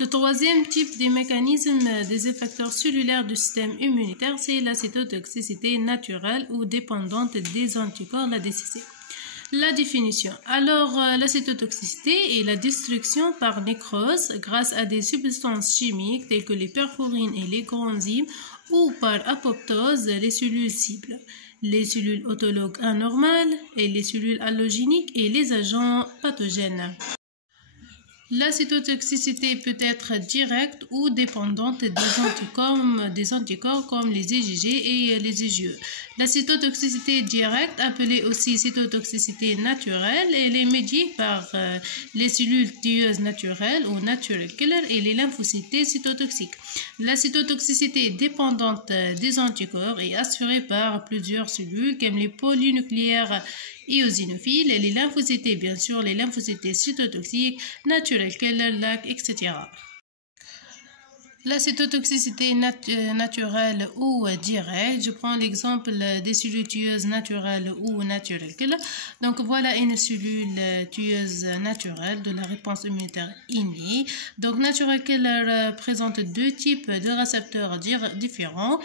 Le troisième type des mécanismes des effecteurs cellulaires du système immunitaire, c'est la cytotoxicité naturelle ou dépendante des anticorps, la DCC. La définition. Alors, la cytotoxicité est la destruction par nécrose grâce à des substances chimiques telles que les perforines et les coenzymes ou par apoptose les cellules cibles, les cellules autologues anormales et les cellules allogéniques et les agents pathogènes. La cytotoxicité peut être directe ou dépendante des anticorps comme les IgG et les IgE. La cytotoxicité directe, appelée aussi cytotoxicité naturelle, elle est médiée par les cellules tueuses naturelles ou natural killer et les lymphocytes cytotoxiques. La cytotoxicité dépendante des anticorps est assurée par plusieurs cellules comme les polynucléaires éosinophiles et les lymphocytes, bien sûr, les lymphocytes cytotoxiques, natural killer, LAC, etc. La cytotoxicité naturelle ou directe, je prends l'exemple des cellules tueuses naturelles ou natural killer. Donc voilà une cellule tueuse naturelle de la réponse immunitaire innée. Donc natural killer présente deux types de récepteurs différents.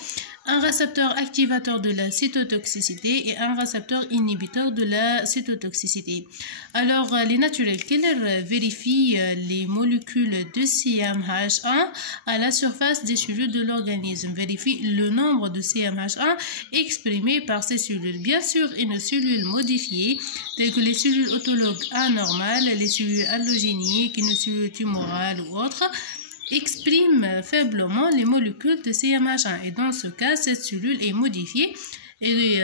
Un récepteur activateur de la cytotoxicité et un récepteur inhibiteur de la cytotoxicité. Alors, les natural killers vérifient les molécules de CMH1 à la surface des cellules de l'organisme, vérifient le nombre de CMH1 exprimé par ces cellules. Bien sûr, une cellule modifiée, telle que les cellules autologues anormales, les cellules allogéniques, une cellule tumorale ou autre, exprime faiblement les molécules de CMH1 et dans ce cas, cette cellule est modifiée et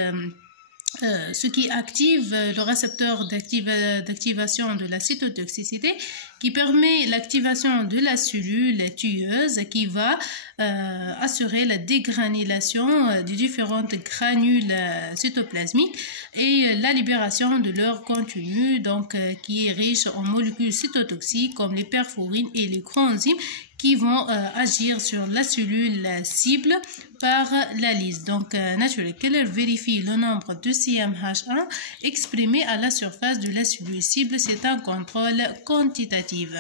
ce qui active le récepteur d'activation de la cytotoxicité qui permet l'activation de la cellule tueuse qui va assurer la dégranulation des différentes granules cytoplasmiques et la libération de leur contenu donc qui est riche en molécules cytotoxiques comme les perforines et les coenzymes qui vont agir sur la cellule cible par la lise. Donc, natural killer vérifie le nombre de CMH1 exprimé à la surface de la cellule cible. C'est un contrôle quantitatif.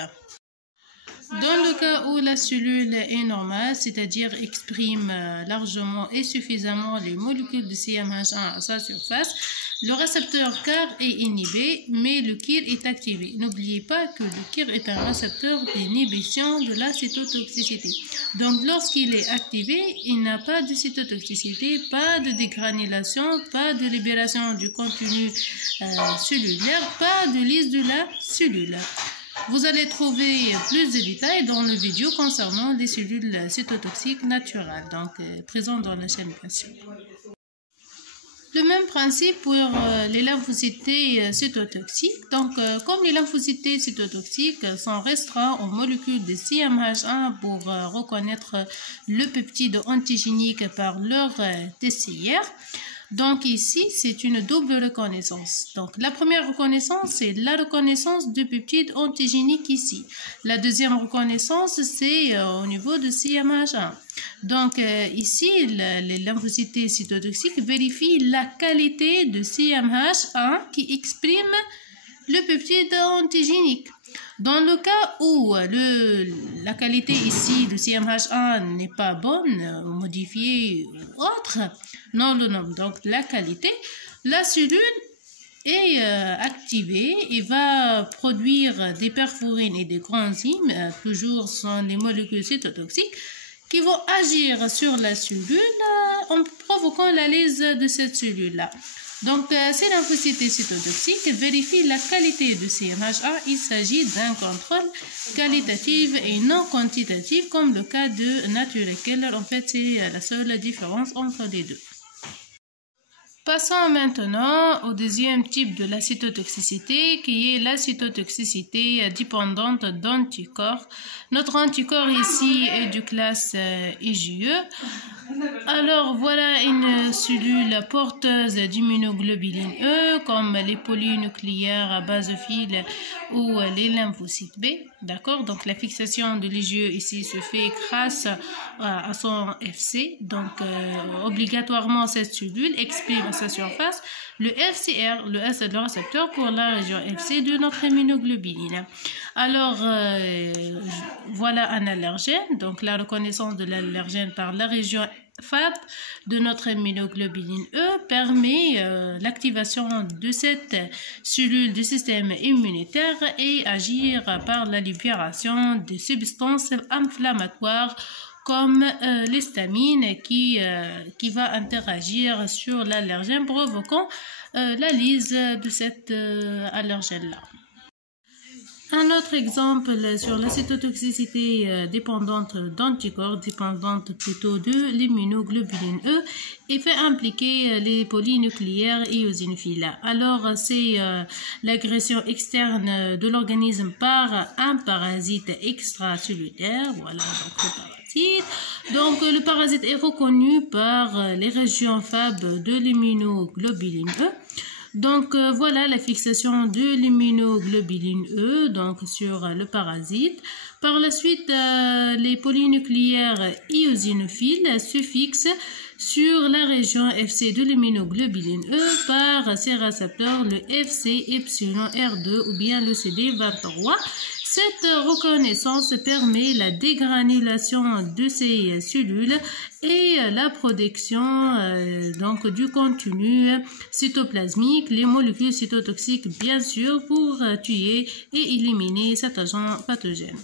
Dans le cas où la cellule est normale, c'est-à-dire exprime largement et suffisamment les molécules de CMH1 à sa surface, le récepteur CAR est inhibé, mais le KIR est activé. N'oubliez pas que le KIR est un récepteur d'inhibition de la cytotoxicité. Donc, lorsqu'il est activé, il n'a pas de cytotoxicité, pas de dégranulation, pas de libération du contenu cellulaire, pas de lyse de la cellule. Vous allez trouver plus de détails dans le vidéo concernant les cellules cytotoxiques naturelles, donc présentes dans la chaîne bien sûr. Le même principe pour les lymphocytes cytotoxiques. Donc, comme les lymphocytes cytotoxiques sont restreints aux molécules de CMH1 pour reconnaître le peptide antigénique par leur TCR, donc ici, c'est une double reconnaissance. Donc la première reconnaissance, c'est la reconnaissance du peptide antigénique ici. La deuxième reconnaissance, c'est au niveau de CMH1. Donc ici, les lymphocytes cytotoxiques vérifient la qualité de CMH1 qui exprime le peptide antigénique. Dans le cas où la qualité ici de CMH1 n'est pas bonne, modifiée ou autre, non, donc la qualité, la cellule est activée et va produire des perforines et des coenzymes, toujours sont les molécules cytotoxiques, qui vont agir sur la cellule en provoquant la lyse de cette cellule-là. Donc, ces lymphocytes cytotoxiques vérifient la qualité de CMH1. Il s'agit d'un contrôle qualitatif et non quantitatif, comme le cas de natural killer. En fait, c'est la seule différence entre les deux. Passons maintenant au deuxième type de la cytotoxicité, qui est la cytotoxicité dépendante d'anticorps. Notre anticorps ici est de classe IgE. Alors voilà une cellule porteuse d'immunoglobuline E, comme les polynucléaires basophiles ou les lymphocytes B. D'accord? Donc la fixation de l'IgE ici se fait grâce à son FC. Donc obligatoirement cette cellule exprime à sa surface le FCR, le S est le récepteur pour la région FC de notre immunoglobuline. Alors voilà un allergène. Donc la reconnaissance de l'allergène par la région FAB de notre immunoglobuline E permet l'activation de cette cellule du système immunitaire et agir par la libération de substances inflammatoires comme l'histamine qui va interagir sur l'allergène provoquant la lyse de cet allergène-là. Un autre exemple sur la cytotoxicité dépendante d'anticorps, dépendante plutôt de l'immunoglobuline E, et fait impliquer les polynucléaires eosinophiles. Alors, c'est l'agression externe de l'organisme par un parasite extracellulaire. Voilà, donc le parasite. Donc, le parasite est reconnu par les régions FAB de l'immunoglobuline E. Donc voilà la fixation de l'immunoglobuline E donc sur le parasite. Par la suite, les polynucléaires eosinophiles se fixent sur la région FC de l'immunoglobuline E par ses récepteurs, le FC-R2 ou bien le CD23. Cette reconnaissance permet la dégranulation de ces cellules et la protection donc du contenu cytoplasmique, les molécules cytotoxiques bien sûr, pour tuer et éliminer cet agent pathogène.